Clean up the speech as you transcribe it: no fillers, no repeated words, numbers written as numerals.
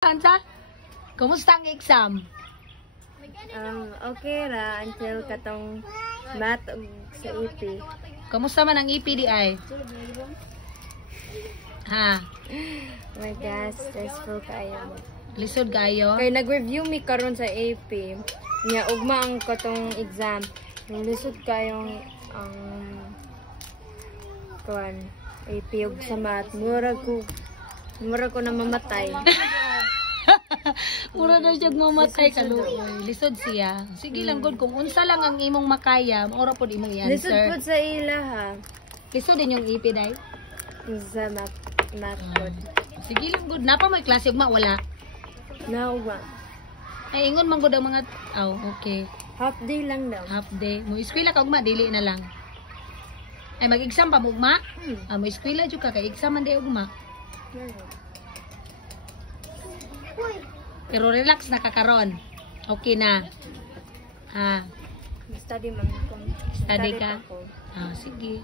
Ansa? Kumusta ang exam? Okay ra until katong math sa EP. Kumusta man ang EP di ay? Ha? Oh my gosh, stressful kayo. Lisod kayo? Kaya nag-review mi karon sa AP. Nya ugma ang katong exam. Lisod kayong ang kuan AP ug sa math. Mura ko na mamatay. Mura na siya mamatay kaluoy. Lisod siya. Sige lang good kung unsa lang ang imong makaya, maura pod imong Lisod i-answer. pud sa ila ha. Lisod din yung EP dai. Sa math pod. Sige lang good. Napa may klase ugma wala. Nauwa. Ay ingon man gud ang mga okay. Half day lang daw. Half day. Mo eskwela ka ugma dili na lang. Ay mag-exam pa mo ugma? Mo eskwela jud ka kay exam man day ugma. Pero relax na kakaron. Okay na. Ha. Study man ko. Study ka? pa ko. Ah, sige.